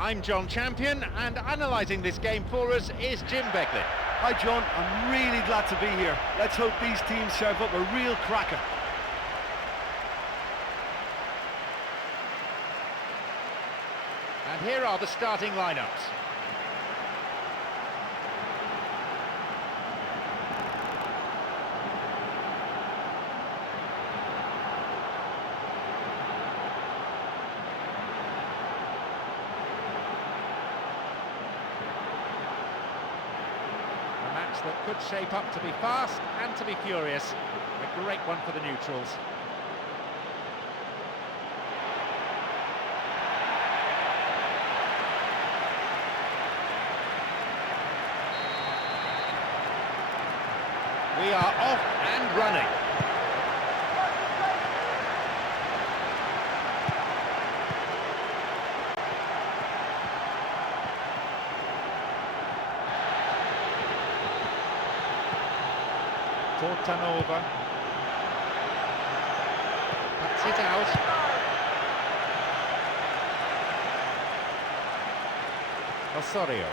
I'm John Champion, and analysing this game for us is Jim Beckley. Hi John, I'm really glad to be here. Let's hope these teams serve up a real cracker. And here are the starting lineups. That could shape up to be fast and to be furious. A great one for the neutrals. We are off and running. Portanova cuts it out. Osorio,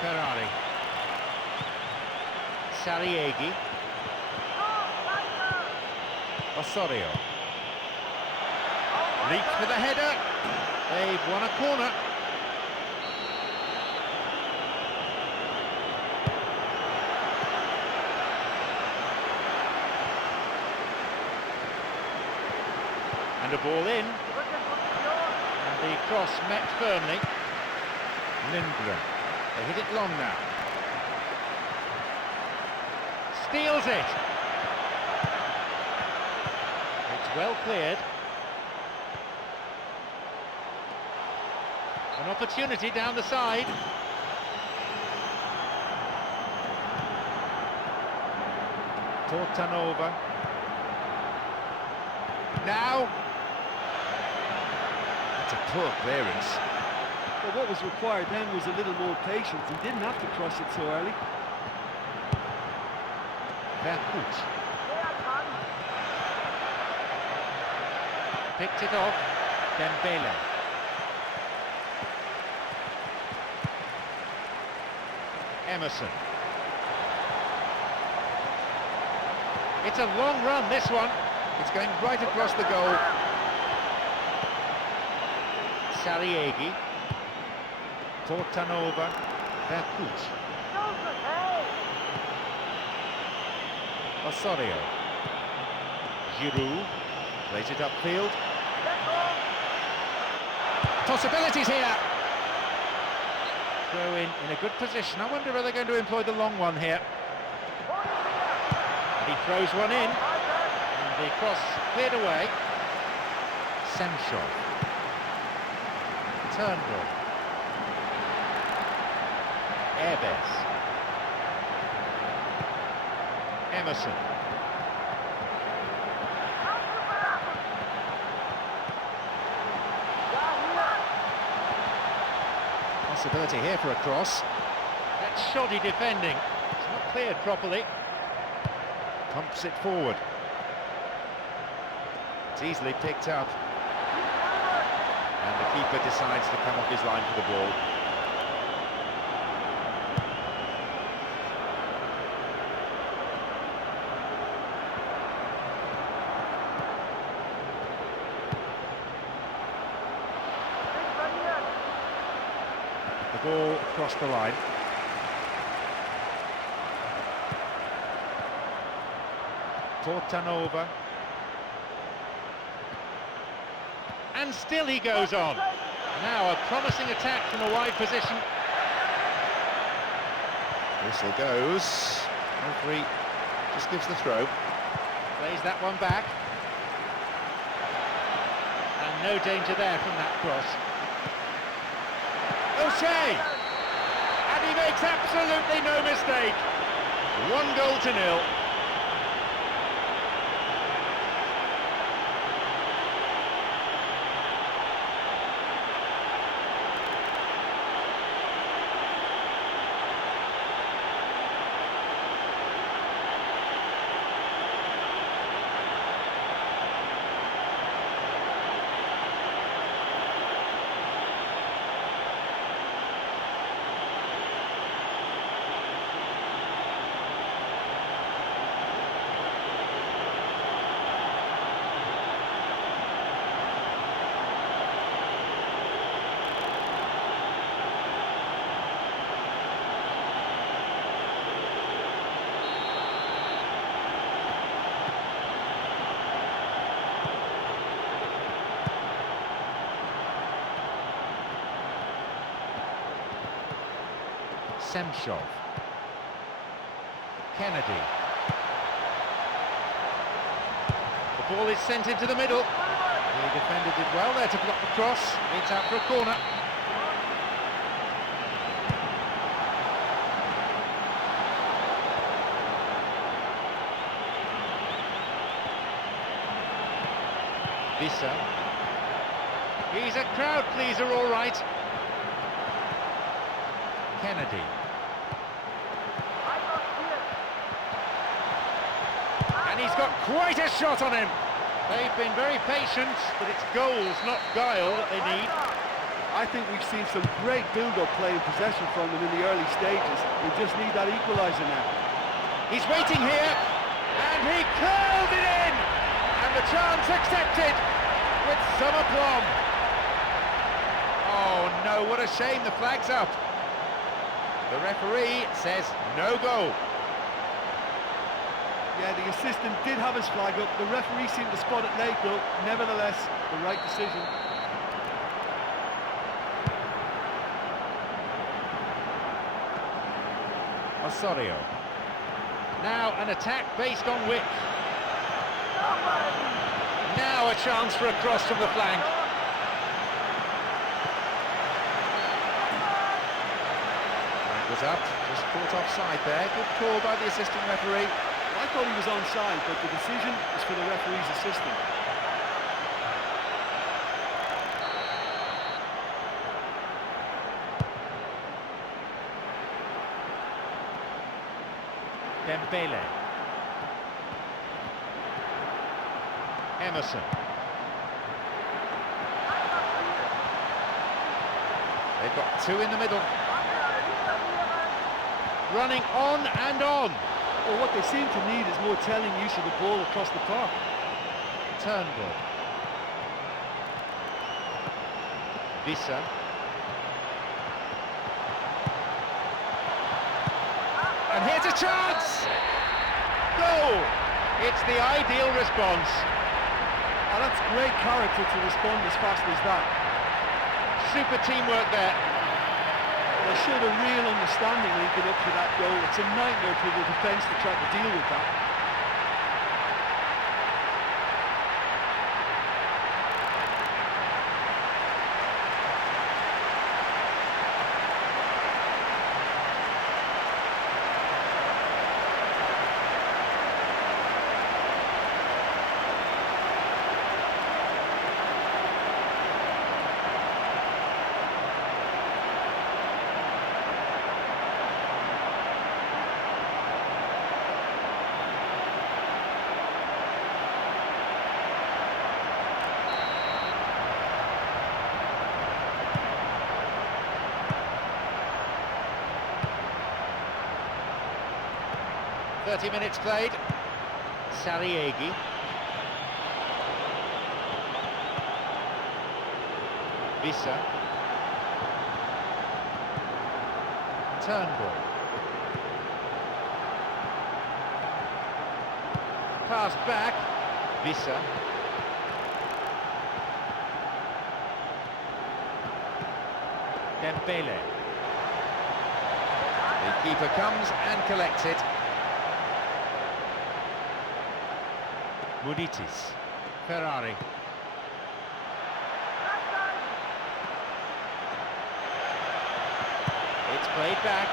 Ferrari, Sariegi, Osorio, leaps for the header. They've won a corner. And a ball in, and the cross met firmly. Lindgren, they hit it long now. Steals it. It's well cleared. An opportunity down the side. Portanova. Now. A poor clearance. Well, what was required then was a little more patience. He didn't have to cross it so early. Vercout picked it off. Dembele. Emerson. It's a long run, this one. It's going right across the goal. Sariegi, Portanova, Vercout, Osorio, Giroud, plays it upfield. Possibilities here. Throw in a good position. I wonder if they're going to employ the long one here. And he throws one in, and the cross cleared away. Senchov. Turnbull, Airbus, Emerson, possibility here for a cross. That's shoddy defending, it's not cleared properly. Pumps it forward. It's easily picked up. And the keeper decides to come off his line for the ball. The ball crossed the line. Portanova. And still he goes on. Now a promising attack from a wide position. Whistle goes. Referee just gives the throw. Plays that one back. And no danger there from that cross. O'Shea! And he makes absolutely no mistake. 1-0. Semshov. Kennedy. The ball is sent into the middle. The defender did well there to block the cross. It's out for a corner. Vissa. He's a crowd pleaser, all right. Kennedy. And he's got quite a shot on him. They've been very patient, but it's goals, not guile, that they need. I think we've seen some great build-up play and possession from them in the early stages. They just need that equaliser now. He's waiting here, and he curled it in! And the chance accepted with some aplomb. Oh no, what a shame, the flag's up. The referee says no goal. Yeah, the assistant did have his flag up. The referee seemed to spot it late though. Nevertheless, the right decision. Osorio. Now an attack based on width. Now a chance for a cross from the flank. Flag was up, just caught offside there. Good call by the assistant referee. I thought he was onside, but the decision is for the referee's assistant. Dembele. Emerson. They've got two in the middle. Running on and on. Well, what they seem to need is more telling use of the ball across the park. Turnbull. Vissa. And here's a chance! Goal! It's the ideal response. Oh, that's great character to respond as fast as that. Super teamwork there. They showed a real understanding linking up to that goal. It's a nightmare for the defence to try to deal with that. Minutes played. Sariegi. Vissa. Turnbull. Passed back. Vissa. Dembele. The keeper comes and collects it. Munitis. Ferrari. It's played back.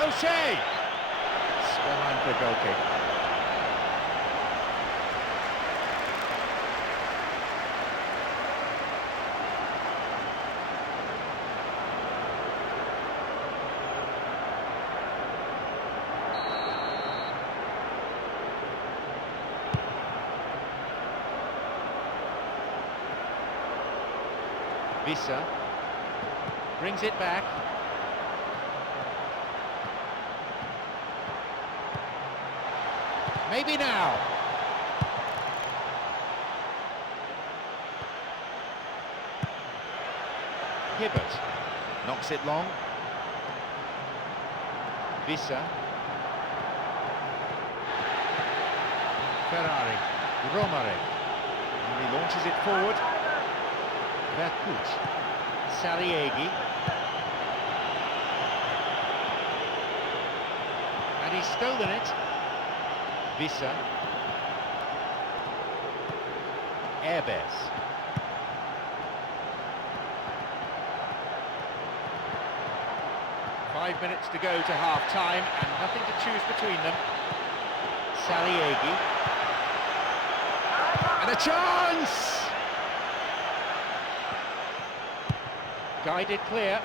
O'Shea! Scoreline for a goal kick. Vissa brings it back. Maybe now. Hibbert knocks it long. Vissa. Ferrari. Romare. And he launches it forward. Verkut. Sariegi. he's stolen it. Vissa. Airbes. Five minutes to go to half-time and nothing to choose between them. Saliegi. And a chance! Guided clear.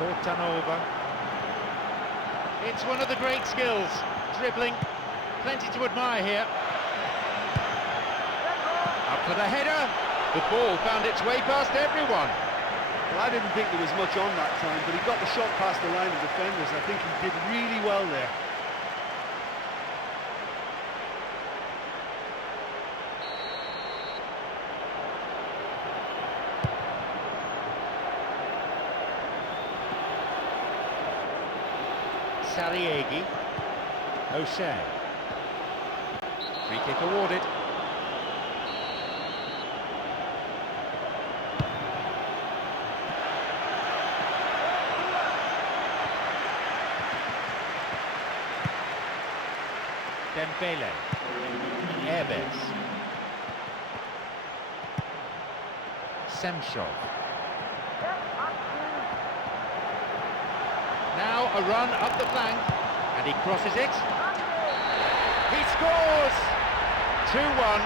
Tortanova. It's one of the great skills. Dribbling. Plenty to admire here. Up for the header. The ball found its way past everyone. Well, I didn't think there was much on that time, but he got the shot past the line of defenders. I think he did really well there. Saliegi. O'Shea. Free kick awarded. Dembele. Airbes. Semchov. Now a run up the flank, and he crosses it. He scores! 2-1.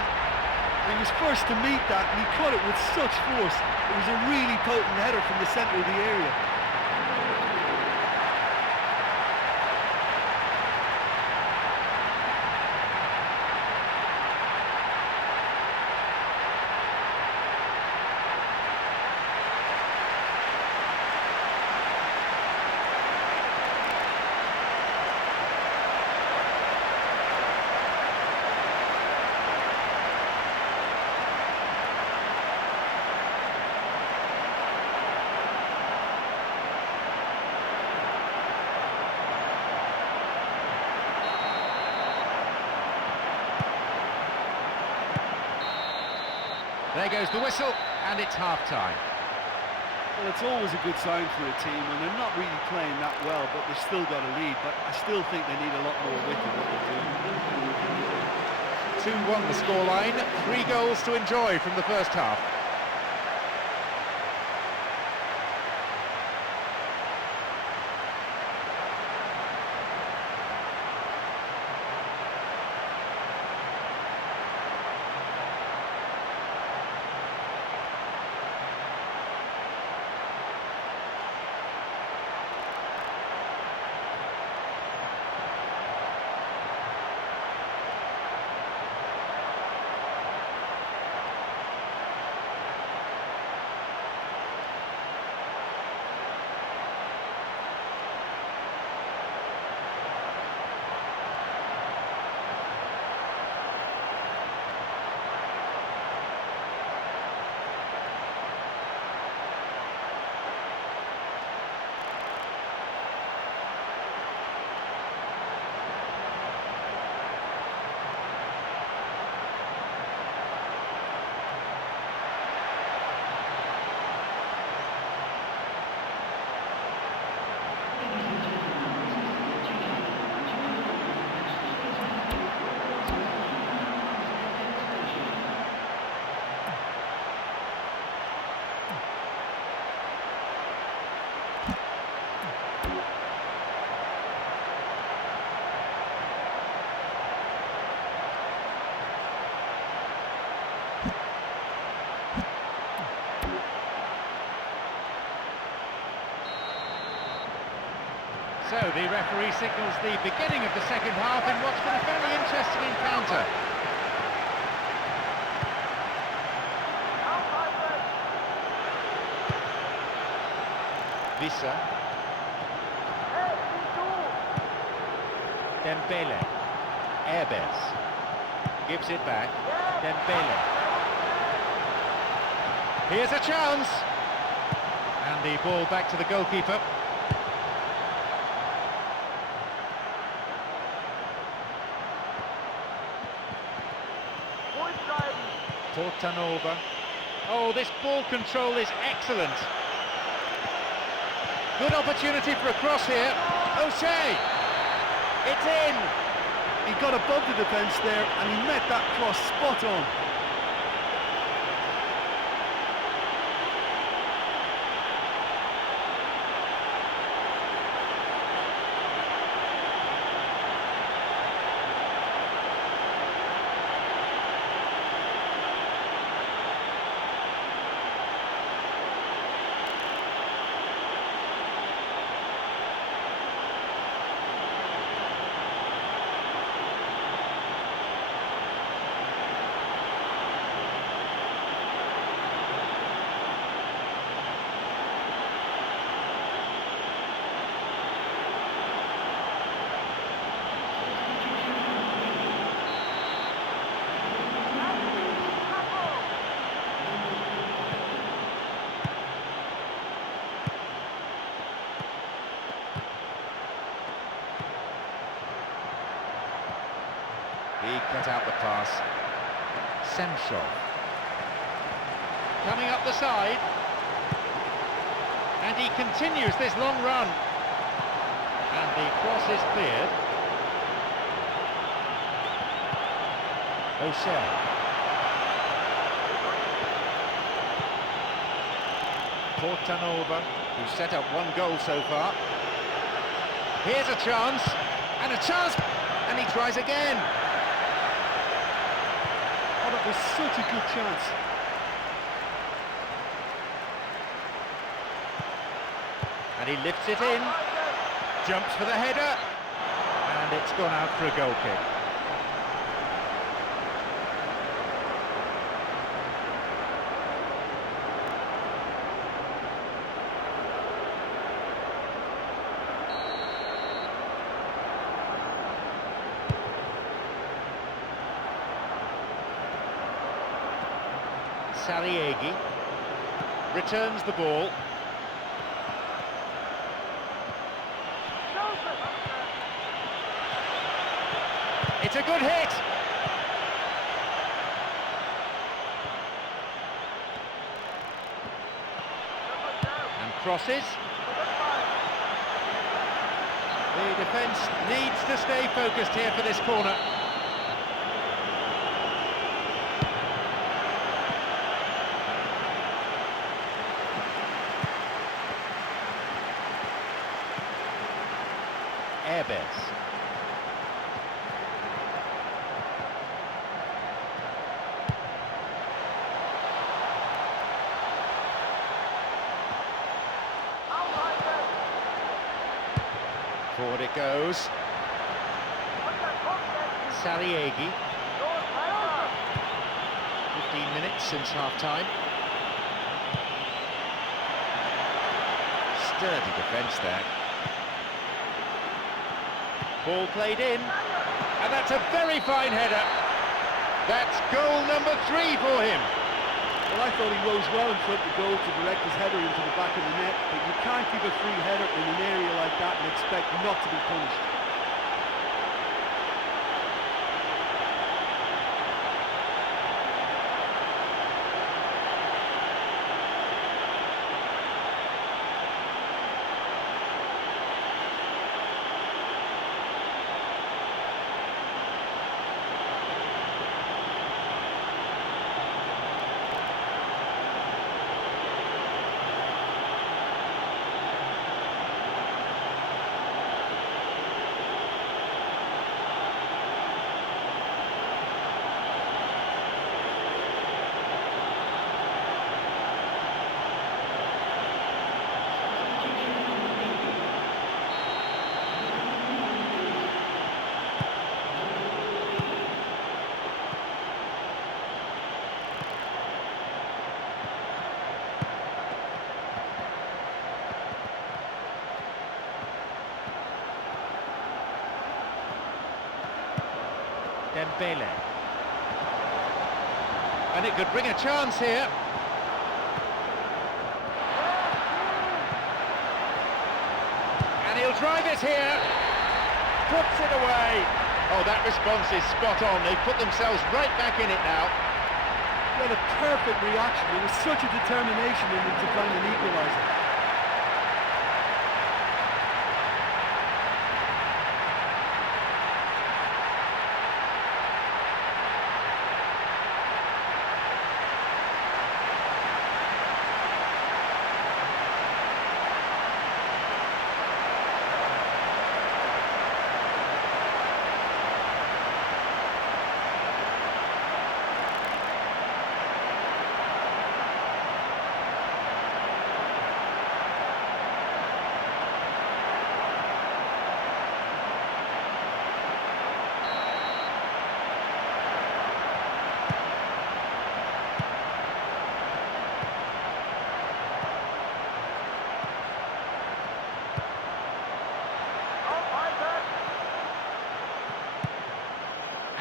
He was first to meet that, and he cut it with such force. It was a really potent header from the centre of the area. There goes the whistle, and it's half-time. Well, it's always a good sign for a team when they're not really playing that well, but they've still got a lead. But I still think they need a lot more width in what they're doing. 2-1 the scoreline, 3 goals to enjoy from the first half. So the referee signals the beginning of the second half in what's been a fairly interesting encounter. Vissa. Dembele. Airbes. Gives it back. Dembele. Here's a chance. And the ball back to the goalkeeper. Tortanova. Oh, this ball control is excellent. Good opportunity for a cross here. O'Shea! It's in! He got above the defence there and he met that cross spot on. He cut out the pass. Senshov. Coming up the side. And he continues this long run. And the cross is cleared. O'Shea. Portanova, who set up one goal so far. Here's a chance. And a chance. And he tries again. Oh, that was such a good chance. And he lifts it in, jumps for the header, and it's gone out for a goal kick. Sariegi returns the ball. It's a good hit. And crosses. The defence needs to stay focused here for this corner. Airbus. Forward it goes. Sariegi. 15 minutes since half-time. Sturdy defence there. Ball played in, and that's a very fine header. That's goal number 3 for him. Well, I thought he rose well in front of the goal to direct his header into the back of the net, but you can't give a free header in an area like that and expect not to be punished. Dembele. And it could bring a chance here. And he'll drive it here. Puts it away. Oh, that response is spot on. They've put themselves right back in it now. What a perfect reaction. There was such a determination in them to find an equaliser.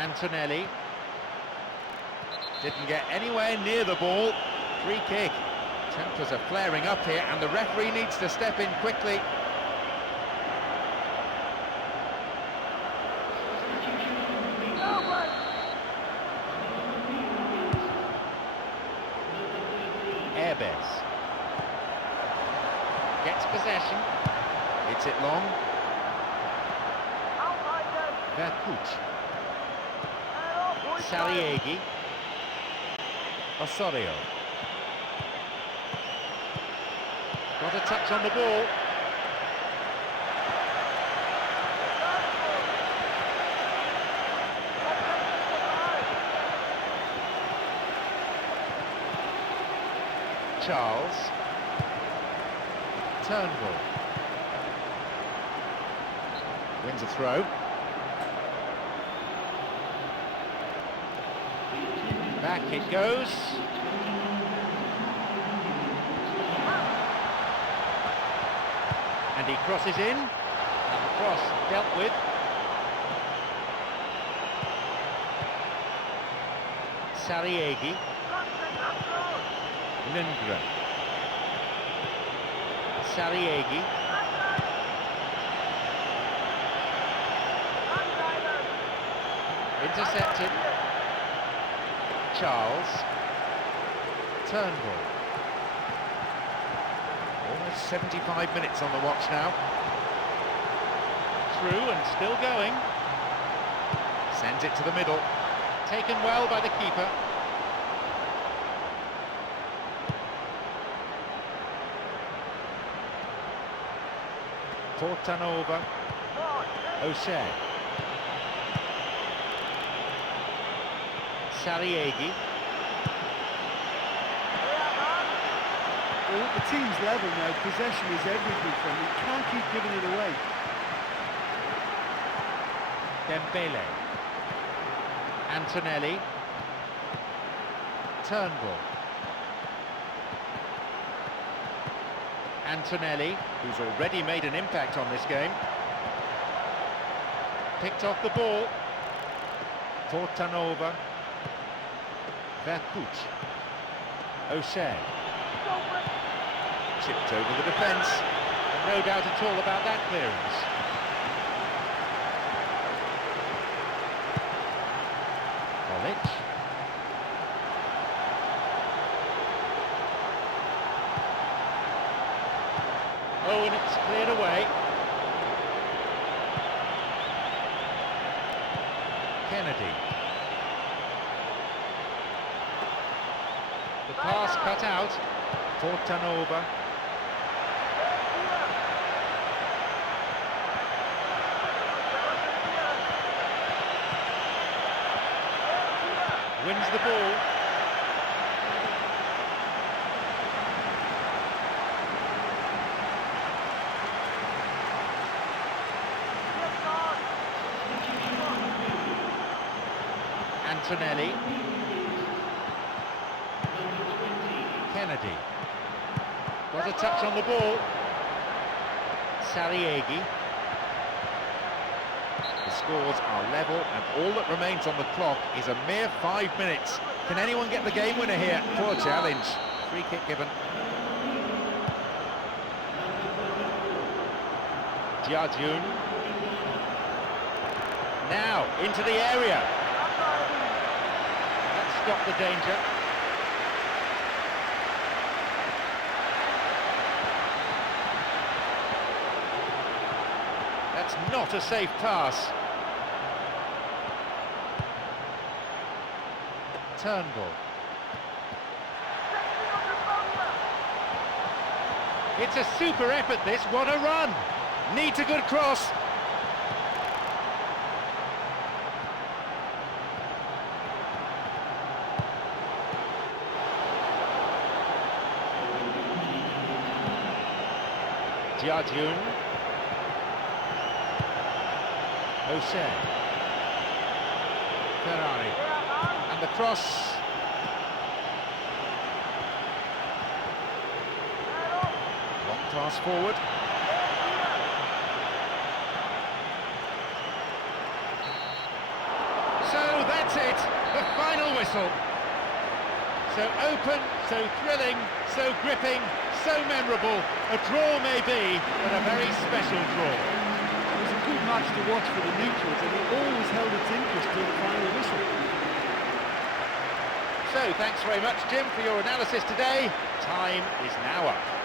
Antonelli. Didn't get anywhere near the ball. Free kick. Tempers are flaring up here, and the referee needs to step in quickly. Airbes gets possession. Hits it long. Verkuch. Saliegi. Osorio. Got a touch on the ball. Charles. Turnbull. Wins a throw. Back it goes. And he crosses in. And the cross dealt with. Saliegi. Lindgren. Saliegi. Intercepted. Charles. Turnbull. Almost 75 minutes on the watch now. Through and still going. Sends it to the middle. Taken well by the keeper. Portanova. O'Shea. Saliegi. Well, at the team's level now, possession is everything for them. You can't keep giving it away. Dembele. Antonelli. Turnbull. Antonelli, who's already made an impact on this game. Picked off the ball. Portanova. Verkuch. O'Shea. Chipped over the defence. And no doubt at all about that clearance. Olic. Oh, and it's cleared away. Kennedy. The pass cut out. Portanova. Wins the ball. Antonelli. Kennedy. Got a touch on the ball. Saliegi. The scores are level, and all that remains on the clock is a mere 5 minutes. Can anyone get the game winner here? Poor challenge. Free kick given. Jiajun. Now, into the area. Let's stop the danger. That's not a safe pass. Turnbull. It's a super effort this, what a run! Needs a good cross. Jiajun. O'Shea. Ferrari. And the cross. Long pass forward. So whistle. So open, so thrilling, so gripping, so memorable. A draw may be, but a very special draw. It was a good match to watch for the neutrals, and it always held its interest till the final whistle. So thanks very much, Jim, for your analysis today. Time is now up.